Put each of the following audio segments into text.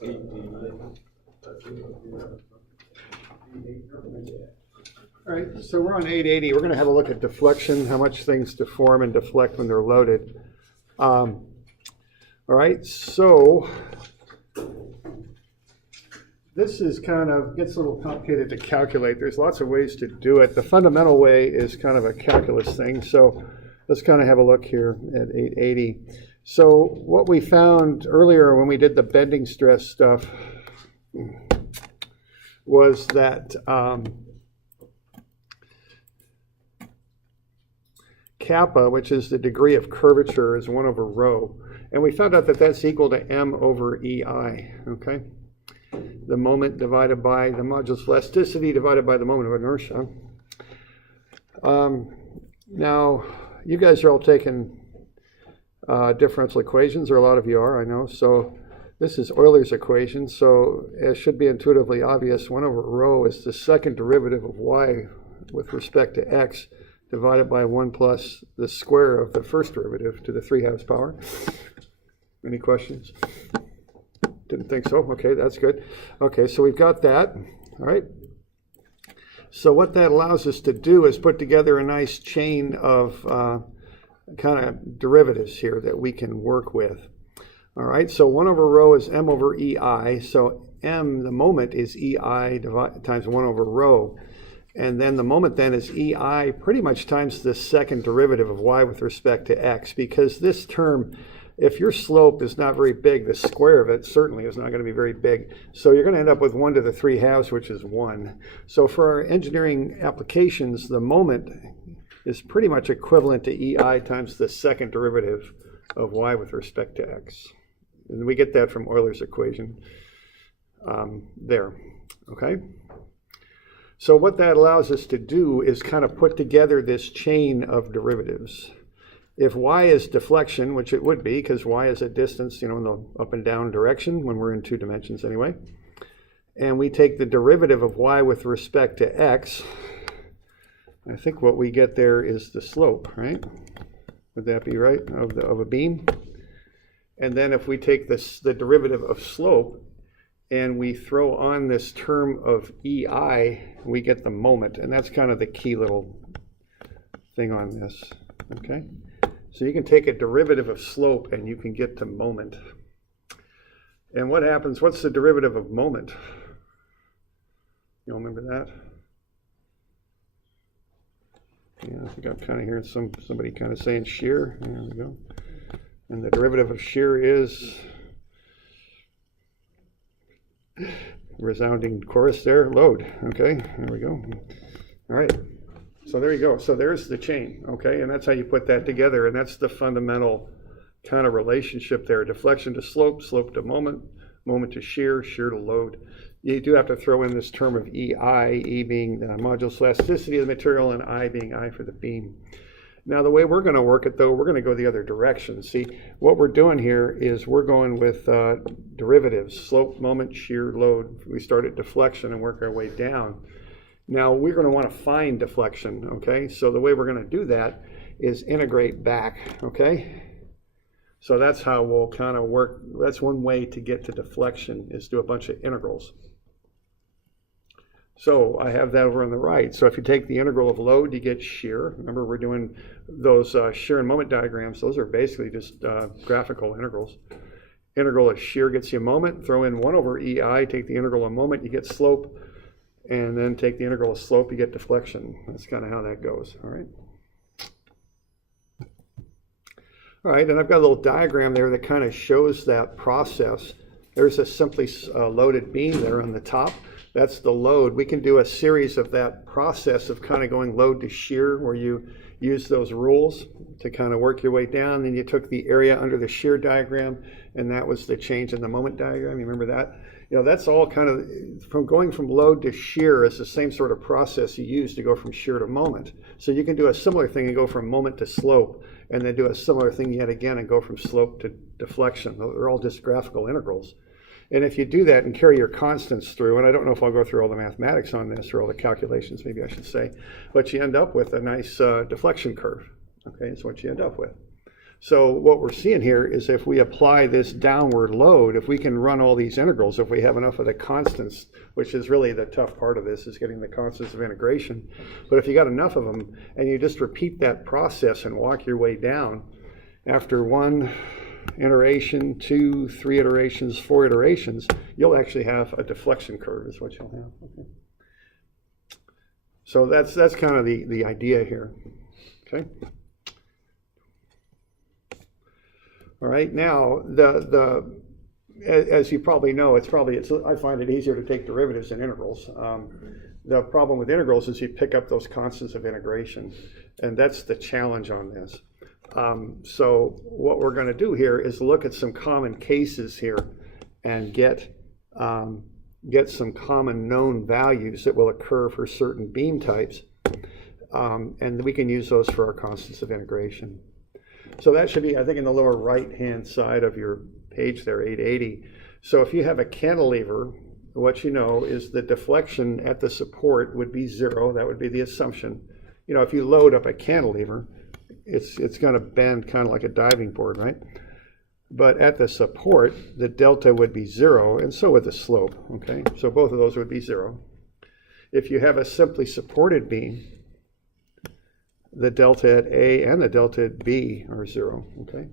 All right, so we're on 880. We're going to have a look at deflection, how much things deform and deflect when they're loaded. All right, so this is gets a little complicated to calculate. There's lots of ways to do it. The fundamental way is kind of a calculus thing. So let's kind of have a look here at 880. So what we found earlier when we did the bending stress stuff was that kappa, which is the degree of curvature, is 1 over rho. And we found out that that's equal to m over EI, okay? The moment divided by the modulus of elasticity divided by the moment of inertia. Now, you guys are all taking differential equations, or a lot of you are, I know. So this is Euler's equation, so it should be intuitively obvious. 1 over rho is the second derivative of y with respect to x divided by 1 plus the square of the first derivative to the 3/2 power. Any questions? Didn't think so. Okay, that's good. Okay, so we've got that. All right. So what that allows us to do is put together a nice chain of kind of derivatives here that we can work with. All right, so 1 over rho is m over EI. So m, the moment, is EI times 1 over rho. And then the moment then is EI pretty much times the second derivative of y with respect to x, because this term, if your slope is not very big, the square of it certainly is not going to be very big. So you're going to end up with 1 to the 3/2, which is 1. So for our engineering applications, the moment is pretty much equivalent to EI times the second derivative of y with respect to x. And we get that from Euler's equation there, okay? So what that allows us to do is kind of put together this chain of derivatives. If y is deflection, which it would be, because y is a distance, in the up and down direction when we're in 2 dimensions anyway, and we take the derivative of y with respect to x, I think what we get there is the slope, right? Would that be right, of a beam? And then if we take the derivative of slope and we throw on this term of EI, we get the moment, and that's kind of the key little thing on this, okay? So you can take a derivative of slope and you can get to moment. And what happens, what's the derivative of moment? You all remember that? Yeah, I think I'm kind of hearing somebody kind of saying shear. There we go. And the derivative of shear is resounding chorus there, load. Okay, there we go. All right. So there you go. So there's the chain, okay? And that's how you put that together. And that's the fundamental kind of relationship there. Deflection to slope, slope to moment, moment to shear, shear to load. You do have to throw in this term of EI, E being the modulus elasticity of the material, and I being I for the beam. Now the way we're going to work it, though, we're going to go the other direction. See, what we're doing here is we're going with derivatives, slope, moment, shear, load. We start at deflection and work our way down. Now we're going to want to find deflection, okay? So the way we're going to do that is integrate back, okay? So that's how we'll kind of work. That's one way to get to deflection, is do a bunch of integrals. So I have that over on the right. So if you take the integral of load, you get shear. Remember, we're doing those shear and moment diagrams. Those are basically just graphical integrals. Integral of shear gets you a moment. Throw in 1 over EI, take the integral of moment, you get slope. And then take the integral of slope, you get deflection. That's kind of how that goes, all right? All right, and I've got a little diagram there that kind of shows that process. There's a simply loaded beam there on the top. That's the load. We can do a series of that process of kind of going load to shear, where you use those rules to kind of work your way down. Then you took the area under the shear diagram, and that was the change in the moment diagram. You remember that? That's all kind of, from going from load to shear is the same sort of process you use to go from shear to moment. So you can do a similar thing and go from moment to slope, and then do a similar thing yet again and go from slope to deflection. They're all just graphical integrals. And if you do that and carry your constants through, and I don't know if I'll go through all the mathematics on this, or all the calculations, maybe I should say, but you end up with a nice deflection curve. Okay, that's what you end up with. So what we're seeing here is if we apply this downward load, if we can run all these integrals, if we have enough of the constants, which is really the tough part of this, is getting the constants of integration. But if you got enough of them and you just repeat that process and walk your way down, after 1 iteration, 2, 3 iterations, 4 iterations, you'll actually have a deflection curve is what you'll have. Okay. So that's kind of the idea here. Okay. All right, now as you probably know, I find it easier to take derivatives than integrals. The problem with integrals is you pick up those constants of integration, and that's the challenge on this. So what we're going to do here is look at some common cases here and get some common known values that will occur for certain beam types, and we can use those for our constants of integration. So that should be, I think, in the lower right-hand side of your page there, 880. So if you have a cantilever, what you know is the deflection at the support would be 0. That would be the assumption. You know, if you load up a cantilever, it's going to bend kind of like a diving board, right? But at the support, the delta would be 0, and so would the slope, okay? So both of those would be 0. If you have a simply supported beam, the delta at A and the delta at B are 0, okay?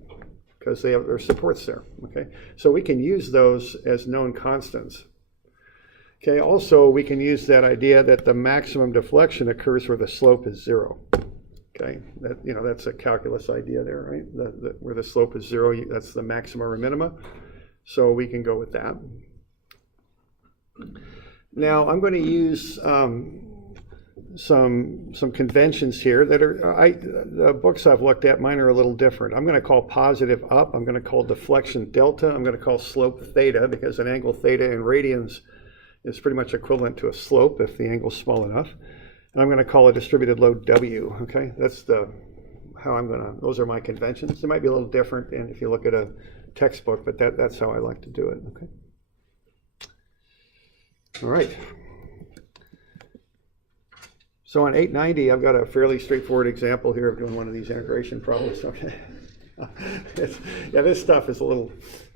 Because they have their supports there, okay? So we can use those as known constants. Okay, also we can use that idea that the maximum deflection occurs where the slope is 0. Okay, that's a calculus idea there, right? Where the slope is 0, that's the maxima or minima. So we can go with that. Now I'm going to use some conventions here that are, the books I've looked at, mine are a little different. I'm going to call positive up, I'm going to call deflection delta, I'm going to call slope theta, because an angle theta in radians is pretty much equivalent to a slope if the angle's small enough. And I'm going to call a distributed load W, okay? That's those are my conventions. They might be a little different and if you look at a textbook, but that's how I like to do it, okay? All right. So on 890, I've got a fairly straightforward example here of doing one of these integration problems, okay? Yeah, this stuff is a little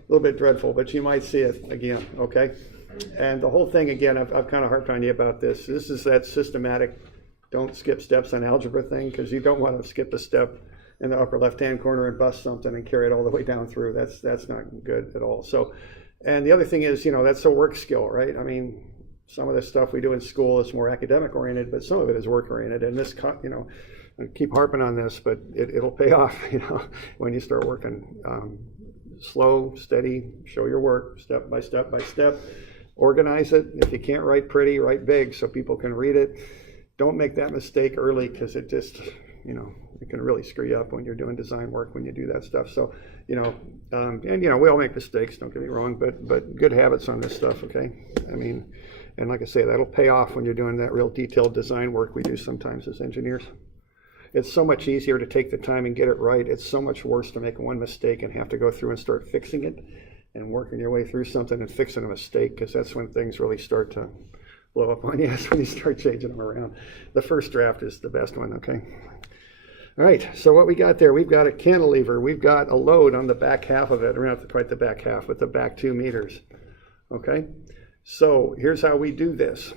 bit dreadful, but you might see it again, okay? And the whole thing, again, I've kind of harped on you about this. This is that systematic don't skip steps on algebra thing, because you don't want to skip a step in the upper left-hand corner and bust something and carry it all the way down through. That's not good at all. So, and the other thing is, that's a work skill, right? I mean, some of the stuff we do in school is more academic oriented, but some of it is work oriented. And this, I keep harping on this, but it'll pay off, when you start working. Slow, steady, show your work, step by step by step. Organize it. If you can't write pretty, write big so people can read it. Don't make that mistake early, because it just, it can really screw you up when you're doing design work when you do that stuff. So, we all make mistakes, don't get me wrong, but good habits on this stuff, okay? I mean, and like I say, that'll pay off when you're doing that real detailed design work we do sometimes as engineers. It's so much easier to take the time and get it right. It's so much worse to make one mistake and have to go through and start fixing it and working your way through something and fixing a mistake, because that's when things really start to blow up on you. That's when you start changing them around. The first draft is the best one, okay? All right, so what we got there, we've got a cantilever. We've got a load on the back half of it. We're not quite the back half, but the back 2 meters, okay? So here's how we do this.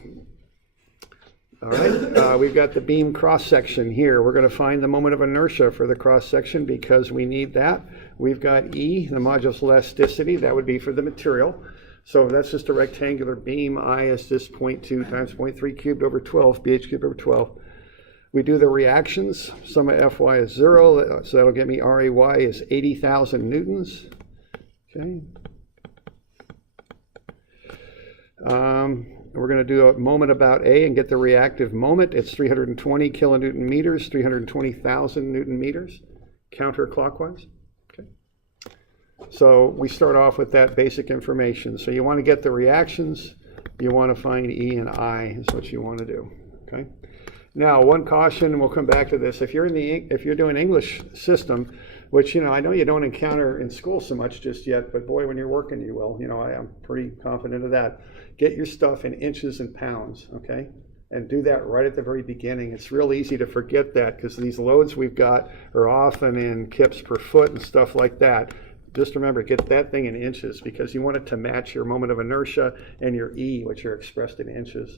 All right, we've got the beam cross-section here. We're going to find the moment of inertia for the cross-section because we need that. We've got E, the modulus elasticity. That would be for the material. So that's just a rectangular beam. I is just 0.2 times 0.3 cubed over 12, BH cubed over 12. We do the reactions. Sum of Fy is 0, so that'll get me RAY is 80,000 newtons. Okay. We're going to do a moment about A and get the reactive moment. It's 320 kilonewton meters, 320,000 newton meters, counterclockwise. Okay. So we start off with that basic information. So you want to get the reactions. You want to find E and I is what you want to do. Okay. Now, one caution, we'll come back to this. If you're doing English system, which I know you don't encounter in school so much just yet, but boy, when you're working, you will. I am pretty confident of that. Get your stuff in inches and pounds, okay? And do that right at the very beginning. It's real easy to forget that because these loads we've got are often in kips per foot and stuff like that. Just remember, get that thing in inches because you want it to match your moment of inertia and your E, which are expressed in inches.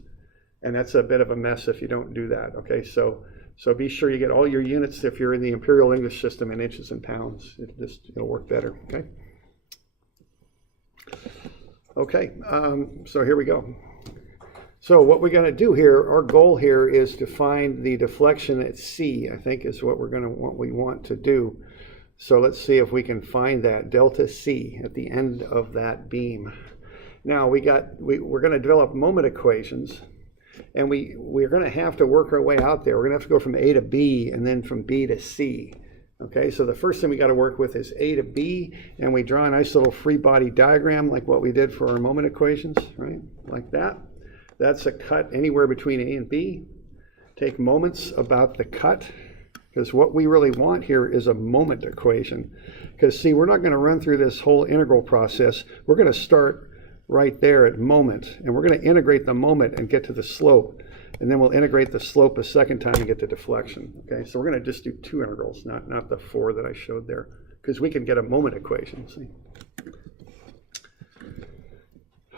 And that's a bit of a mess if you don't do that, okay? So be sure you get all your units if you're in the Imperial English system in inches and pounds. It'll work better, okay? Okay, so here we go. So what we're going to do here, our goal here is to find the deflection at C, I think is what we want to do. So let's see if we can find that delta C at the end of that beam. Now we're going to develop moment equations, and we're going to have to work our way out there. We're going to have to go from A to B and then from B to C. Okay, so the first thing we got to work with is A to B, and we draw a nice little free body diagram like what we did for our moment equations, right? Like that. That's a cut anywhere between A and B. Take moments about the cut, because what we really want here is a moment equation. Because see, we're not going to run through this whole integral process. We're going to start right there at moment, and we're going to integrate the moment and get to the slope. And then we'll integrate the slope a second time and get to deflection. Okay, so we're going to just do 2 integrals, not the 4 that I showed there, because we can get a moment equation, see?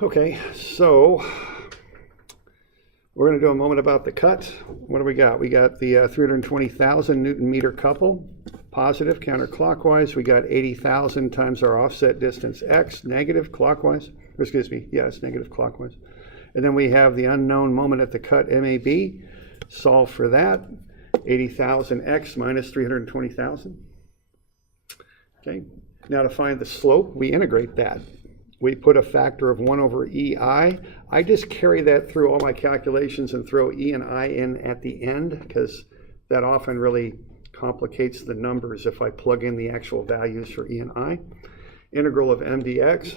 Okay, so we're going to do a moment about the cut. What do we got? We got the 320,000 Newton meter couple, positive counterclockwise. We got 80,000 times our offset distance x, negative clockwise. Or excuse me, yes, negative clockwise. And then we have the unknown moment at the cut, MAB. Solve for that. 80,000 x minus 320,000. Okay. Now to find the slope, we integrate that. We put a factor of 1 over EI. I just carry that through all my calculations and throw E and I in at the end because that often really complicates the numbers if I plug in the actual values for E and I. Integral of m dx.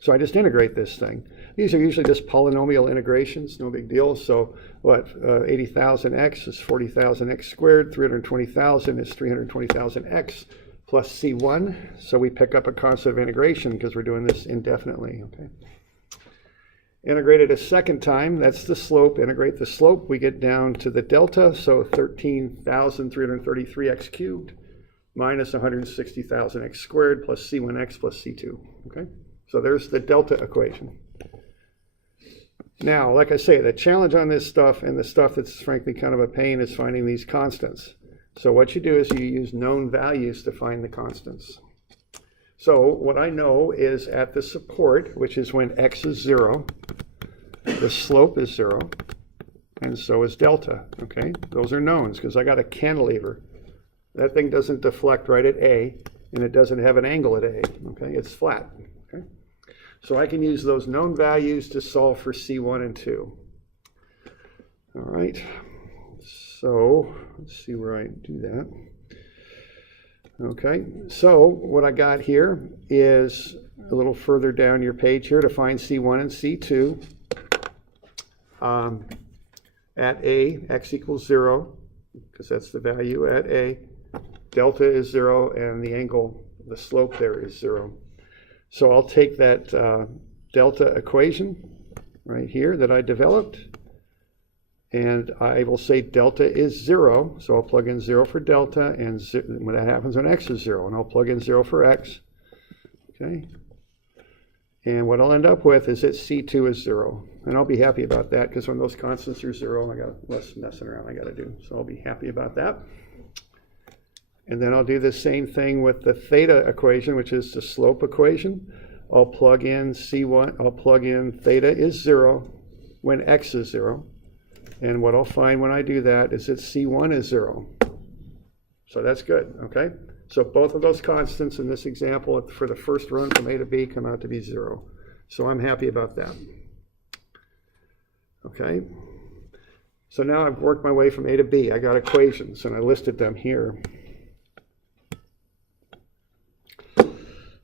So I just integrate this thing. These are usually just polynomial integrations, no big deal. So what, 80,000 x is 40,000 x squared, 320,000 is 320,000 x. Plus C1, so we pick up a constant of integration because we're doing this indefinitely, okay? Integrate it a second time, that's the slope. Integrate the slope, we get down to the delta, so 13,333 x cubed minus 160,000 x squared plus C1x plus C2, okay? So there's the delta equation. Now, like I say, the challenge on this stuff and the stuff that's frankly kind of a pain is finding these constants. So what you do is you use known values to find the constants. So what I know is at the support, which is when x is 0, the slope is 0, and so is delta, okay? Those are knowns because I got a cantilever. That thing doesn't deflect right at A, and it doesn't have an angle at A, okay? It's flat, okay? So I can use those known values to solve for C1 and 2. All right. So let's see where I do that. Okay, so what I got here is a little further down your page here to find C1 and C2. At A, x equals 0, because that's the value at A. Delta is 0, and the angle, the slope there is 0. So I'll take that delta equation right here that I developed, and I will say delta is 0, so I'll plug in 0 for delta, and when that happens when x is 0, and I'll plug in 0 for x, okay? And what I'll end up with is that C2 is 0, and I'll be happy about that, because when those constants are 0, I got less messing around I got to do, so I'll be happy about that. And then I'll do the same thing with the theta equation, which is the slope equation. I'll plug in C1, I'll plug in theta is 0 when x is 0. And what I'll find when I do that is that C1 is 0. So that's good, okay? So both of those constants in this example for the first run from A to B come out to be 0. So I'm happy about that. Okay? So now I've worked my way from A to B. I got equations, and I listed them here.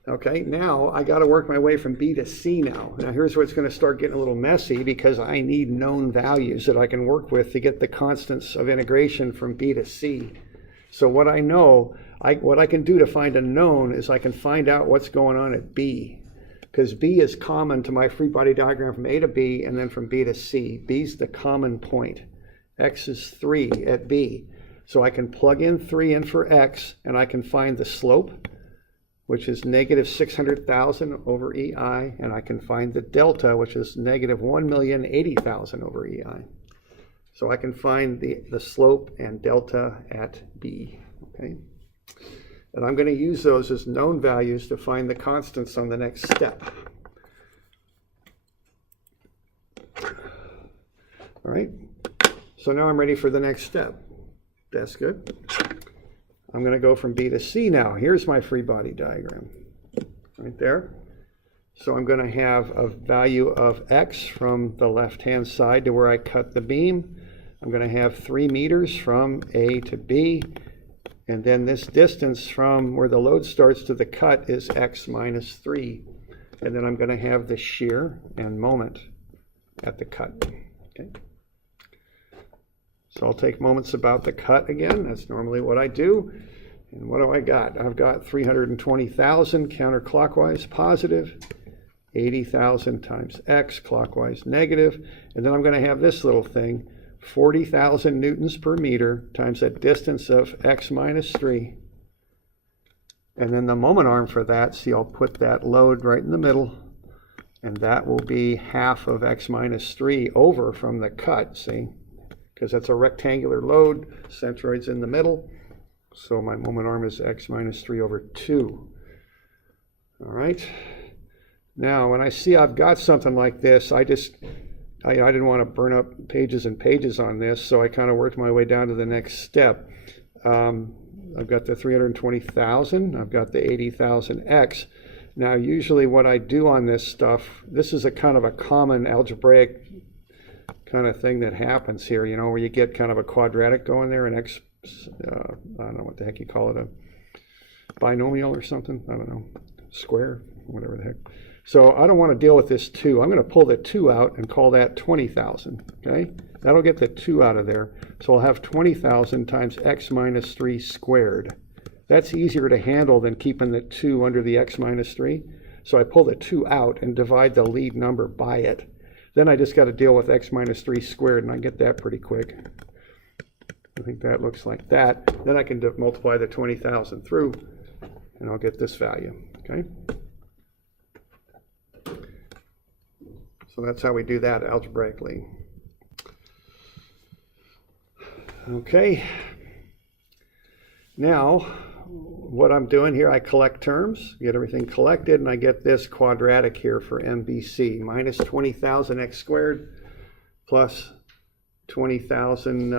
Okay, now I got to work my way from B to C now. Now here's where it's going to start getting a little messy because I need known values that I can work with to get the constants of integration from B to C. So what I know, what I can do to find a known is I can find out what's going on at B. because B is common to my free body diagram from A to B and then from B to C. B's the common point. X is 3 at B. So I can plug in 3 in for X, and I can find the slope, which is negative 600,000 over EI, and I can find the delta, which is negative 1,080,000 over EI. So I can find the slope and delta at B, okay? And I'm going to use those as known values to find the constants on the next step. All right, so now I'm ready for the next step. That's good. I'm going to go from B to C now. Here's my free body diagram, right there. So I'm going to have a value of X from the left-hand side to where I cut the beam. I'm going to have 3 meters from A to B. And then this distance from where the load starts to the cut is X minus 3. And then I'm going to have the shear and moment at the cut. Okay. So I'll take moments about the cut again. That's normally what I do. And what do I got? I've got 320,000 counterclockwise positive, 80,000 times X clockwise negative. And then I'm going to have this little thing, 40,000 newtons per meter times a distance of X minus 3. And then the moment arm for that, see, I'll put that load right in the middle. And that will be half of X minus 3 over from the cut, see? Because that's a rectangular load, centroid's in the middle. So my moment arm is X minus 3 over 2. All right. Now, when I see I've got something like this, I didn't want to burn up pages and pages on this, so I kind of worked my way down to the next step. I've got the 320,000, I've got the 80,000 X. Now, usually what I do on this stuff, this is a kind of a common algebraic kind of thing that happens here, you know, where you get kind of a quadratic going there, an X, I don't know what the heck you call it, a binomial or something, I don't know, square, whatever the heck. So I don't want to deal with this 2. I'm going to pull the 2 out and call that 20,000, okay? That'll get the 2 out of there. So I'll have 20,000 times X minus 3 squared. That's easier to handle than keeping the 2 under the X minus 3. So I pull the 2 out and divide the lead number by it. Then I just got to deal with X minus 3 squared, and I get that pretty quick. I think that looks like that. Then I can multiply the 20,000 through, and I'll get this value, okay? So that's how we do that algebraically. Okay. Now, what I'm doing here, I collect terms, get everything collected, and I get this quadratic here for MBC, minus 20,000 X squared plus 200,000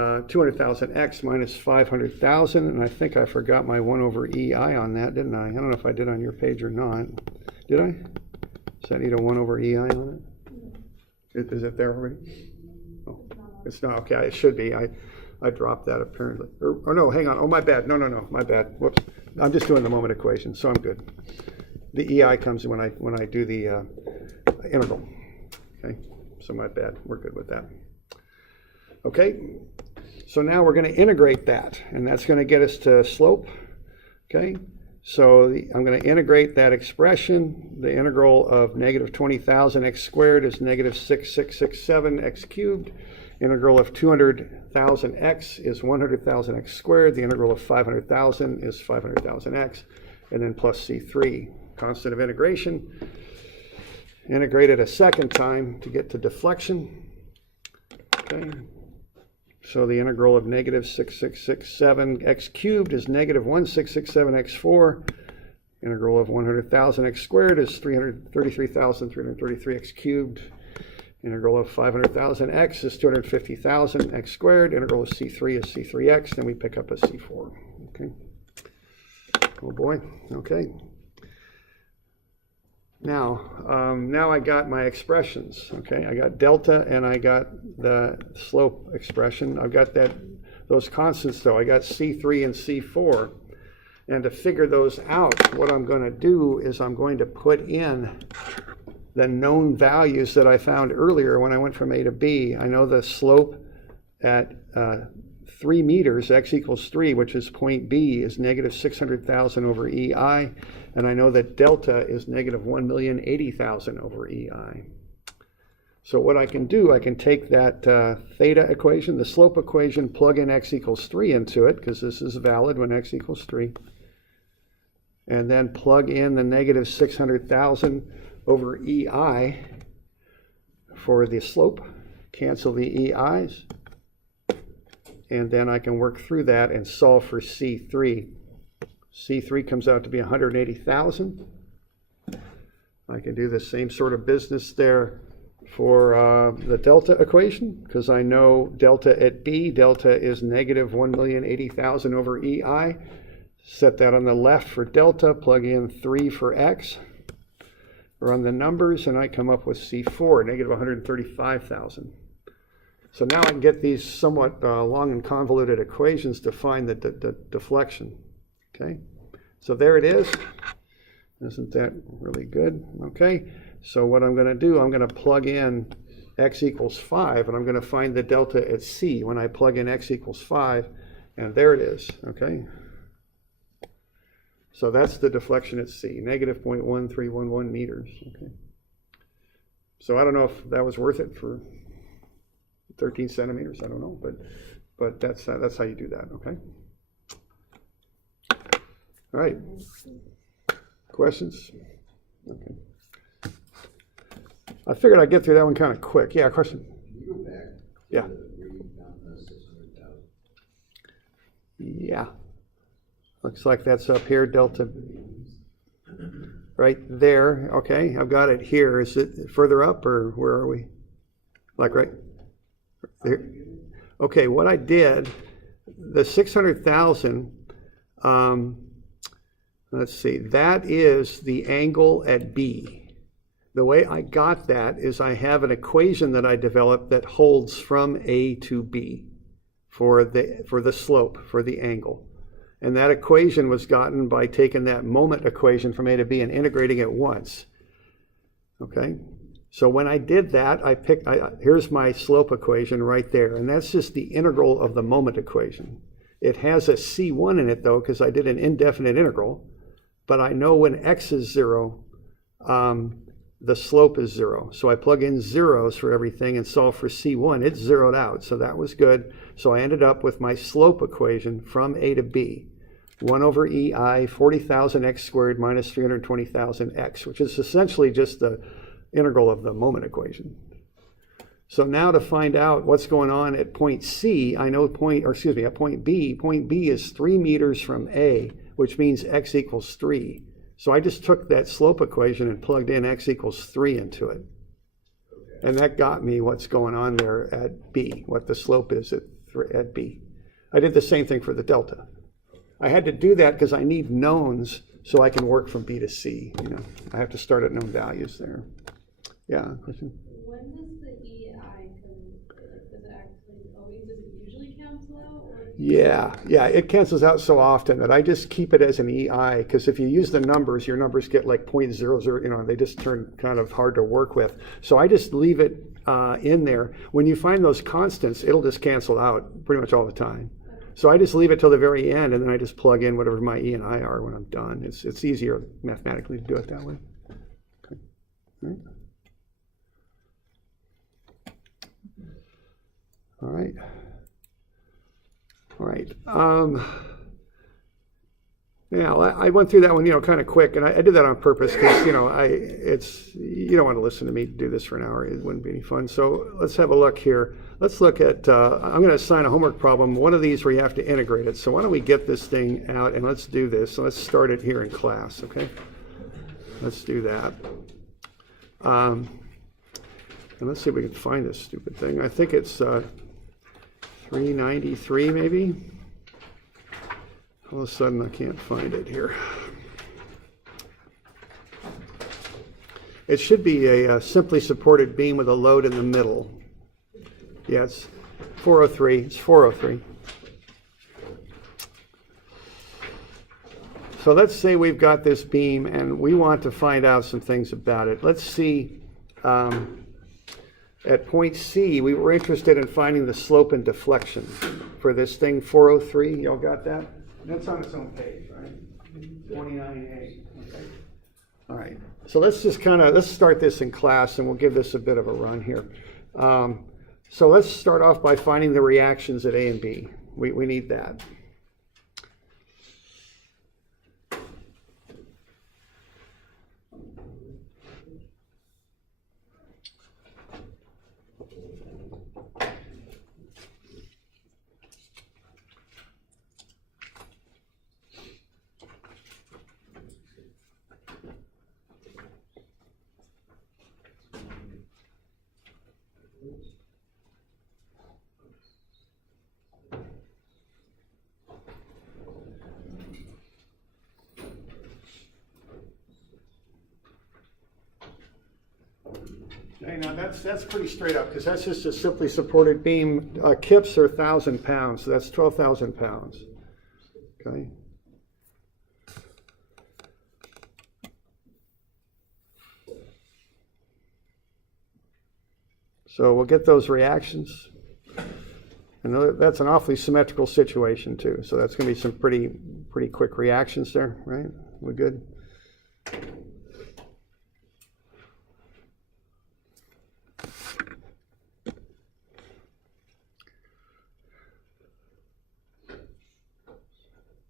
X minus 500,000, and I think I forgot my 1 over EI on that, didn't I? I don't know if I did on your page or not. Did I? Does that need a 1 over EI on it? Is it there already? Oh, it's not. Okay, it should be. I dropped that apparently. Or no, hang on. Oh, my bad. No, my bad. Whoops. I'm just doing the moment equation, so I'm good. The EI comes when I do the integral. Okay, so my bad. We're good with that. Okay, so now we're going to integrate that, and that's going to get us to slope. Okay. So I'm going to integrate that expression. The integral of negative 20,000 X squared is negative 6667 X cubed. Integral of 200,000 X is 100,000 X squared. The integral of 500,000 is 500,000 X. And then plus C3, constant of integration. Integrate it a second time to get to deflection. Okay. So the integral of negative 6667 X cubed is negative 1667 X4. Integral of 100,000 X squared is 333,333 X cubed. Integral of 500,000 X is 250,000 X squared. Integral of C3 is C3X. Then we pick up a C4. Okay. Oh boy. Okay. Now I got my expressions, okay? I got delta and I got the slope expression. I've got those constants though. I got C3 and C4. And to figure those out, what I'm going to do is I'm going to put in the known values that I found earlier when I went from A to B. I know the slope at 3 meters, x equals 3, which is point B, is negative 600,000 over EI. And I know that delta is negative 1,080,000 over EI. So what I can do, I can take that theta equation, the slope equation, plug in x equals 3 into it, because this is valid when x equals 3. And then plug in the negative 600,000 over EI for the slope. Cancel the EIs. And then I can work through that and solve for C3. C3 comes out to be 180,000. I can do the same sort of business there for the delta equation, because I know delta at B, delta is negative 1,080,000 over EI. Set that on the left for delta, plug in 3 for x. Run the numbers, and I come up with C4, negative 135,000. So now I can get these somewhat long and convoluted equations to find the deflection. Okay, so there it is. Isn't that really good? Okay, so what I'm going to do, I'm going to plug in x equals 5, and I'm going to find the delta at C when I plug in x equals 5, and there it is. Okay, so that's the deflection at C, negative 0.1311 meters. Okay, so I don't know if that was worth it for 13 centimeters, I don't know, but that's how you do that. Okay. All right. Questions? Okay. I figured I'd get through that one kind of quick. Yeah, question? Can you go back? Yeah. Where you found the 600,000? Yeah. Looks like that's up here, delta. Right there. Okay, I've got it here. Is it further up, or where are we? Like right there? Okay, what I did, the 600,000, let's see, that is the angle at B. The way I got that is I have an equation that I developed that holds from A to B for the slope, for the angle. And that equation was gotten by taking that moment equation from A to B and integrating it once. Okay? So when I did that, here's my slope equation right there, and that's just the integral of the moment equation. It has a C1 in it, though, because I did an indefinite integral, but I know when x is 0, the slope is 0. So I plug in zeros for everything and solve for C1. It's zeroed out, so that was good. So I ended up with my slope equation from A to B. 1 over EI, 40,000 x squared minus 320,000 x, which is essentially just the integral of the moment equation. So now to find out what's going on at point C, I know at point B is 3 meters from A, which means x equals 3. So I just took that slope equation and plugged in x equals 3 into it. And that got me what's going on there at B, what the slope is at B. I did the same thing for the delta. I had to do that because I need knowns so I can work from B to C. You know, I have to start at known values there. Yeah, question? When does the EI does it usually cancel out? Or Yeah, it cancels out so often that I just keep it as an EI, because if you use the numbers, your numbers get like 0.00, you know, they just turn kind of hard to work with. So I just leave it in there. When you find those constants, it'll just cancel out pretty much all the time. So I just leave it till the very end, and then I just plug in whatever my E and I are when I'm done. It's easier mathematically to do it that way. Okay. All right. All right. Yeah, I went through that one, kind of quick, and I did that on purpose because, you don't want to listen to me do this for an hour. It wouldn't be any fun. So let's have a look here. Let's look at, I'm going to assign a homework problem, one of these where you have to integrate it. So why don't we get this thing out and let's do this. So let's start it here in class, okay? Let's do that. And let's see if we can find this stupid thing. I think it's 393 maybe. All of a sudden I can't find it here. It should be a simply supported beam with a load in the middle. Yeah, it's 403. It's 403. So let's say we've got this beam and we want to find out some things about it. Let's see. at point C, we were interested in finding the slope and deflection for this thing 403. Y'all got that? That's on its own page, right? 29A. Okay. All right. So let's just let's start this in class, and we'll give this a bit of a run here. So let's start off by finding the reactions at A and B. We need that. Okay, now that's pretty straight up because that's just a simply supported beam. Kips are 1,000 pounds, so that's 12,000 pounds. Okay. So we'll get those reactions. And that's an awfully symmetrical situation too. So that's going to be some pretty quick reactions there, right? We're good.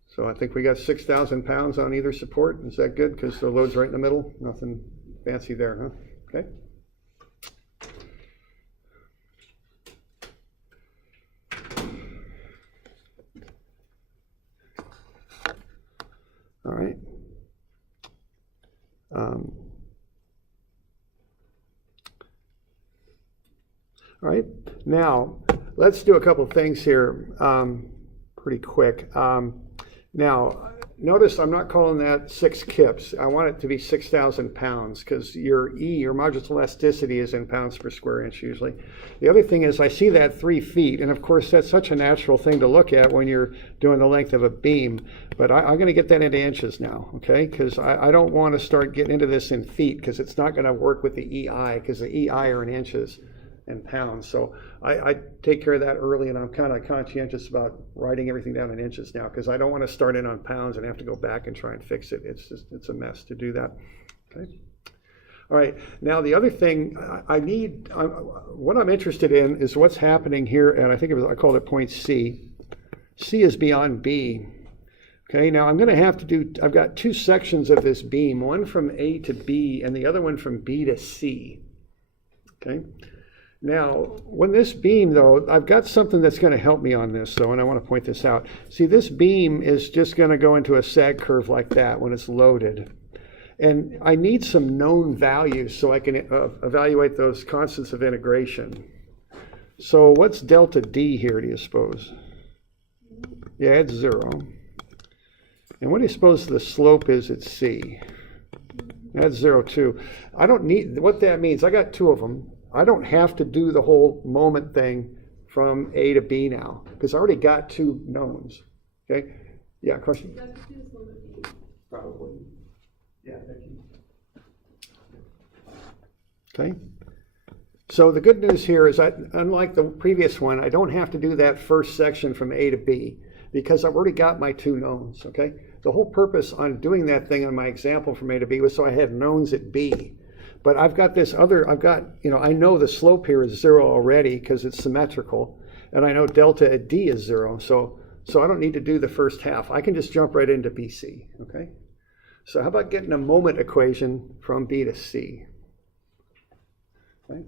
So I think we got 6,000 pounds on either support. Is that good? Because the load's right in the middle. Nothing fancy there, huh? Okay. All right. All right. Now, let's do a couple of things here pretty quick. Now, notice I'm not calling that 6 kips. I want it to be 6,000 pounds because your modulus elasticity, is in pounds per square inch usually. The other thing is I see that 3 feet, and of course that's such a natural thing to look at when you're doing the length of a beam. But I'm going to get that into inches now, okay? Because I don't want to start getting into this in feet because it's not going to work with the EI because the EI are in inches and pounds. So I take care of that early, and I'm kind of conscientious about writing everything down in inches now because I don't want to start in on pounds and have to go back and try and fix it. It's a mess to do that. Okay. All right. Now the other thing what I'm interested in is what's happening here, and I called it point C. C is beyond B. Okay. Now I'm going to have to I've got 2 sections of this beam, one from A to B and the other one from B to C. Okay. Now, when this beam, though, I've got something that's going to help me on this, though, and I want to point this out. See, this beam is just going to go into a sag curve like that when it's loaded. And I need some known values so I can evaluate those constants of integration. So what's delta D here, do you suppose? Yeah, it's 0. And what do you suppose the slope is at C? That's 0, too. I don't need, what that means, I got 2 of them. I don't have to do the whole moment thing from A to B now because I already got 2 knowns. Okay? Yeah, question? Probably. Yeah, thank you. Okay. So the good news here is that unlike the previous one, I don't have to do that first section from A to B because I've already got my 2 knowns. Okay? The whole purpose on doing that thing on my example from A to B was so I had knowns at B. But I've got this other, I know the slope here is 0 already because it's symmetrical. And I know delta at D is 0. So I don't need to do the first half. I can just jump right into BC, okay? So how about getting a moment equation from B to C? Okay?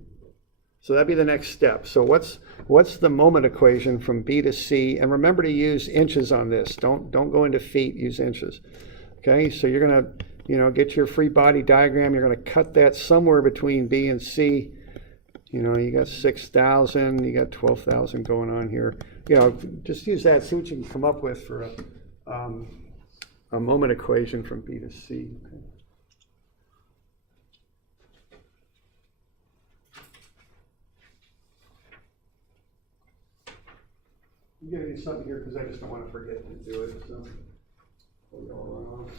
So that'd be the next step. So what's the moment equation from B to C? And remember to use inches on this. Don't go into feet, use inches. Okay, so you're going to get your free body diagram. You're going to cut that somewhere between B and C. You got 6,000, you got 12,000 going on here. Just use that, see what you can come up with for a moment equation from B to C. Okay. I'm going to do something here because I just don't want to forget to do it. So we'll go around.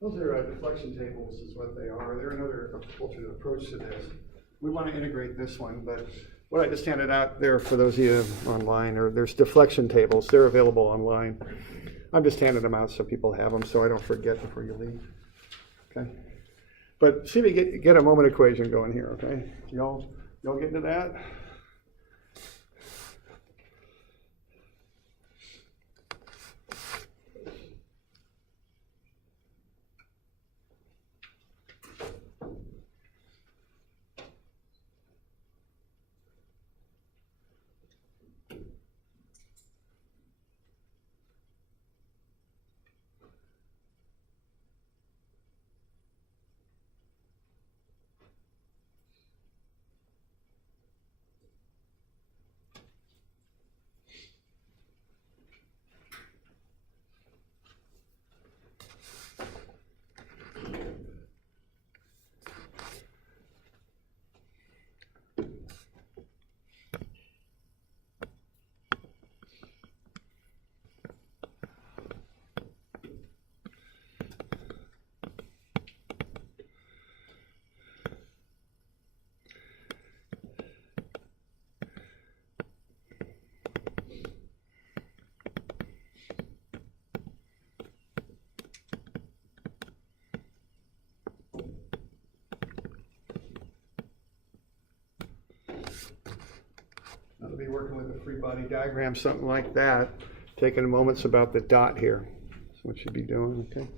Those are deflection tables is what they are. They're another alternate approach to this. We want to integrate this one, but what I just handed out there for those of you online, or there's deflection tables. They're available online. I'm just handing them out so people have them so I don't forget before you leave. Okay. But see if we get a moment equation going here, okay? Y'all get into that? I'll be working with a free body diagram, something like that, taking moments about the dot here. That's what you'd be doing, okay?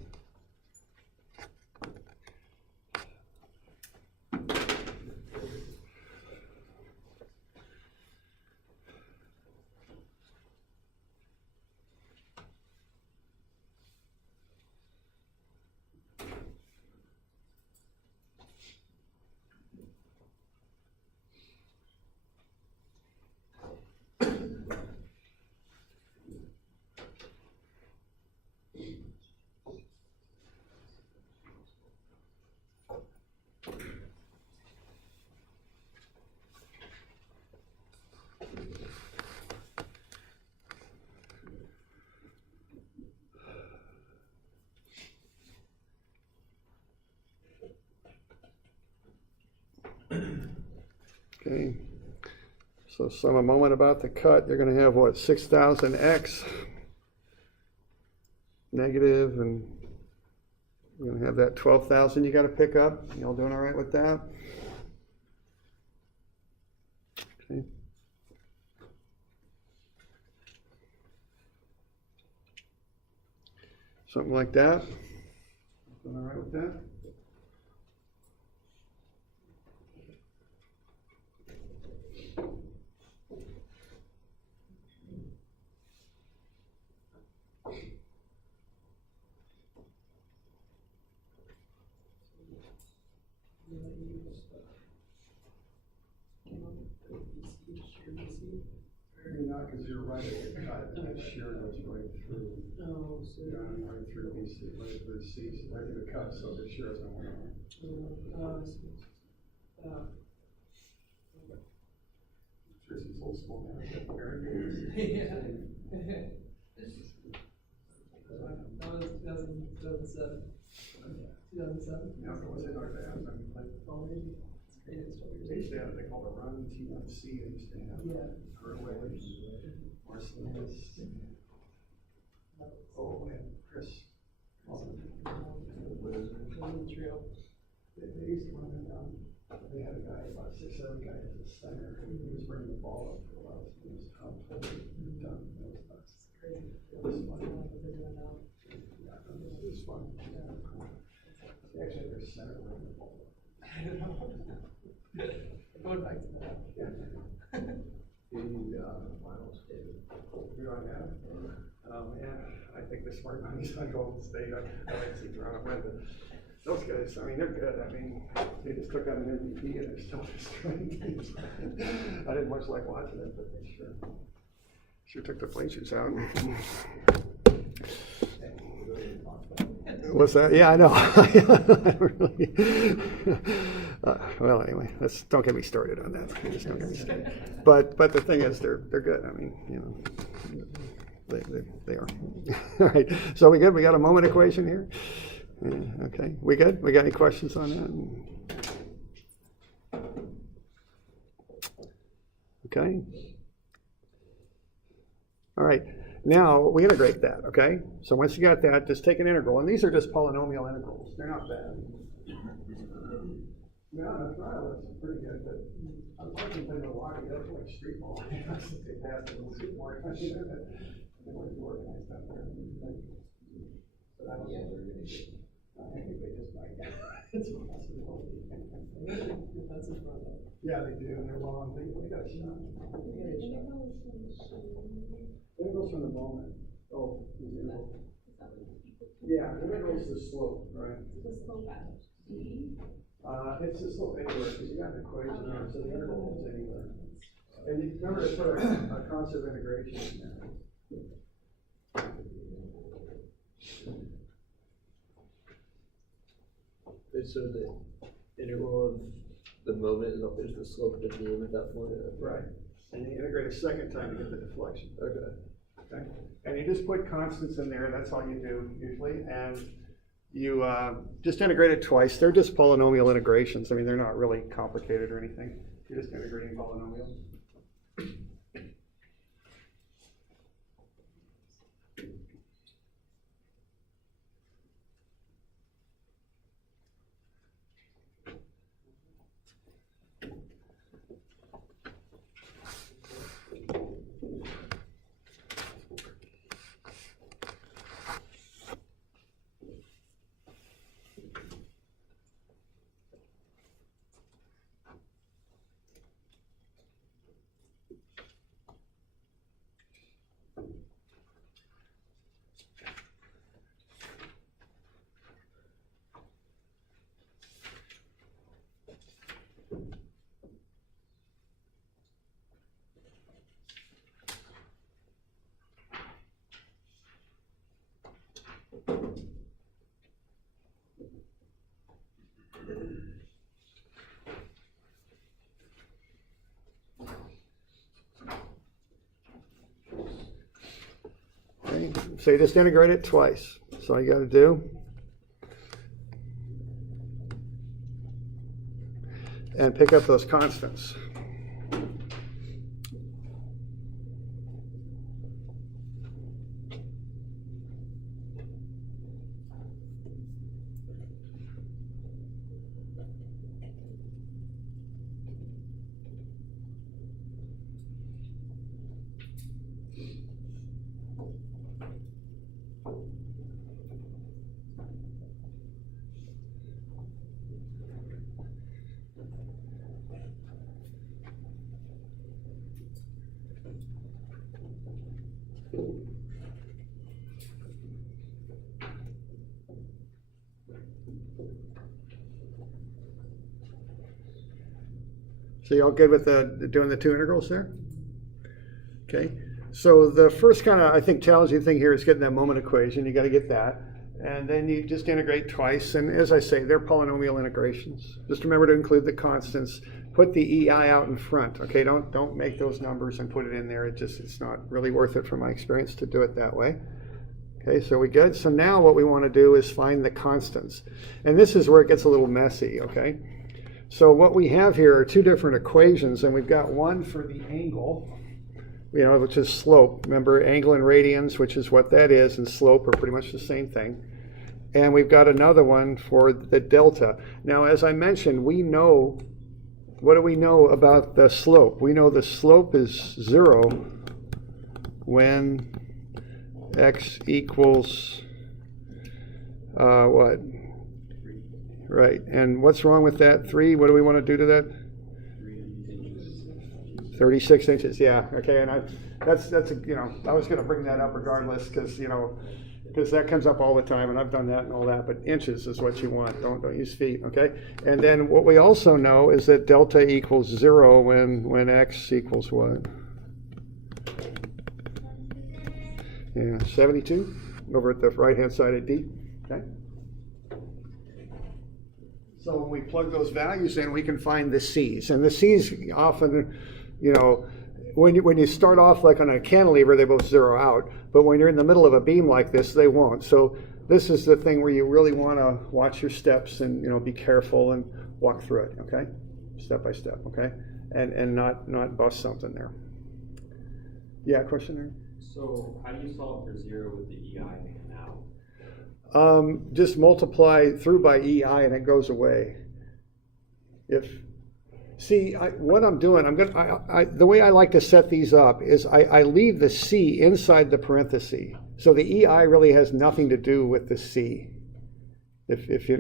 Okay, so a moment about the cut, you're going to have what, 6,000x negative, and you're going to have that 12,000 you got to pick up. Y'all doing all right with that? Okay. Something like that. Doing all right with that? Maybe not, because you're right at the cut, and that shear goes right through. Oh, so. Yeah, right through BC, right through C, right through the cut, so the shear isn't going on. I see. Tracy's old school now. Yeah. That was 2007. 2007? Yeah, so what's it like that? Oh, maybe. It's great. It's 12 They years used to have, they call it run TMC, they used to have. Yeah. Hurways, Marcellus. Oh, and Chris. Golden Trail. They used to run it down. They had a guy, about 6'7" guy as a center, and he was bringing the ball up for a while. He was top 20, done. That was nuts. Crazy. It was fun. What they're doing now. fun. Actually, there's center. Going back to that. Finals. We don't have. Yeah, I think the smart money's on Golden State. I like to see Toronto win, but those guys, I mean, they're good. I mean, they just took out an MVP and they're still destroying teams. I didn't much like watching it, but they sure took the Blazers out. What's that? Yeah, I know. Well, anyway, don't get me started on that. Just don't get me started. But the thing is, they're good. I mean, you know, they are. All right. So we good? We got a moment equation here. Yeah, okay. We good? We got any questions on that? Okay. All right. Now we integrate that, okay? So once you got that, just take an integral. And these are just polynomial integrals. They're not bad. Yeah, that's right. That's pretty good. But I'm watching them walk. That's like street ball. They pass it a little bit more. They want to organize that there. But I don't know if they're going to get. I think they just might. It's a possibility. That's in front of them. Yeah, they do. And they're long. They got a shot. Integrals from the moment. Oh, yeah, the integral is the slope, right? The slope at D. It's the slope anywhere because you got an equation there, so the integral is anywhere. And you remember to put a constant integration in there. So the integral of the moment is the slope of the beam at that point. Right. And you integrate a second time to get the deflection. Okay. Okay. And you just put constants in there. That's all you do usually. And you just integrate it twice. They're just polynomial integrations. I mean, they're not really complicated or anything. You're just integrating polynomials. Okay. So you just integrate it twice. That's all you got to do. And pick up those constants. So you all good with doing the two integrals there? Okay. So the first kind of, I think, challenging thing here is getting that moment equation. You got to get that. And then you just integrate twice. And as I say, they're polynomial integrations. Just remember to include the constants. Put the EI out in front. Okay, don't make those numbers and put it in there. It's not really worth it from my experience to do it that way. Okay, so we good? So now what we want to do is find the constants. And this is where it gets a little messy, okay? So what we have here are two different equations, and we've got one for the angle, which is slope. Remember, angle and radians, which is what that is, and slope are pretty much the same thing. And we've got another one for the delta. Now, as I mentioned, we know, what do we know about the slope? We know the slope is 0 when x equals What? Right, and what's wrong with that? 3, what do we want to do to that? 36 inches, yeah, okay, and that's you know, I was going to bring that up regardless, because you know, because that comes up all the time, and I've done that and all that, but inches is what you want, don't use feet, okay? And then what we also know is that delta equals 0 when x equals what? Yeah, 72 over at the right-hand side of D, okay? So when we plug those values in, we can find the C's, and the C's often, you know, when you start off like on a cantilever, they both zero out, but when you're in the middle of a beam like this, they won't. So this is the thing where you really want to watch your steps and, you know, be careful and walk through it, okay? Step by step, okay? And not bust something there. Yeah, question there? So how do you solve for 0 with the EI now? Just multiply through by EI and it goes away. What I'm doing, the way I like to set these up is I leave the C inside the parenthesis. So the EI really has nothing to do with the C. If you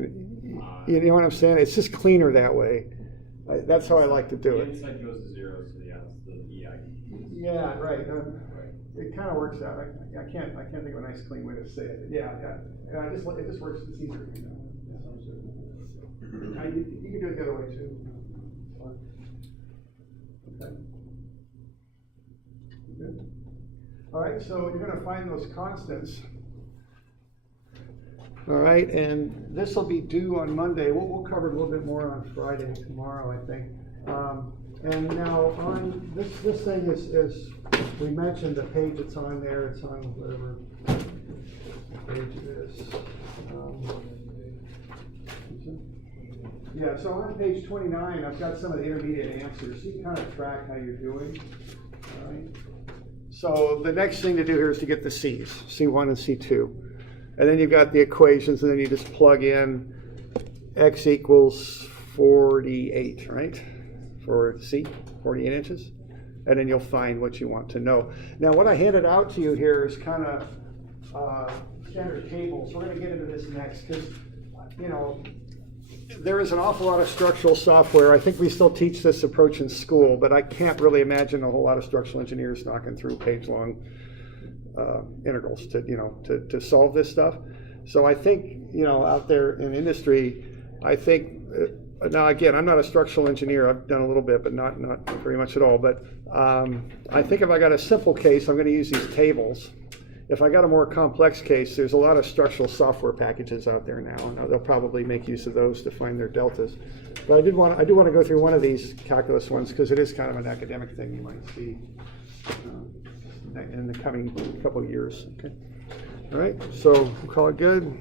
know what I'm saying? It's just cleaner that way. That's how I like to do The it. inside goes to 0, so yeah, it's the EI. Yeah, right. It kind of works out. I can't think of a nice clean way to say it. Yeah. It just works. It's easier. You can do it the other way too. Okay. Good. All right, so you're going to find those constants. All right, and this will be due on Monday. We'll cover a little bit more on Friday, tomorrow, I think. And now on this thing is we mentioned the page it's on there. It's on whatever page it is. Yeah, so on page 29, I've got some of the intermediate answers. You can kind of track how you're doing. All right. So the next thing to do here is to get the C's, C1 and C2. And then you've got the equations, and then you just plug in x equals 48, right? For C, 48 inches. And then you'll find what you want to know. Now, what I handed out to you here is kind of standard tables. We're going to get into this next because, you know, there is an awful lot of structural software. I think we still teach this approach in school, but I can't really imagine a whole lot of structural engineers knocking through page-long integrals to solve this stuff. So I think, you know, out there in industry, I think, now again, I'm not a structural engineer. I've done a little bit, but not very much at all. But I think if I got a simple case, I'm going to use these tables. If I got a more complex case, there's a lot of structural software packages out there now, and they'll probably make use of those to find their deltas. But I do want to go through one of these calculus ones because it is kind of an academic thing you might see in the coming couple of years. Okay. All right, so we'll call it good.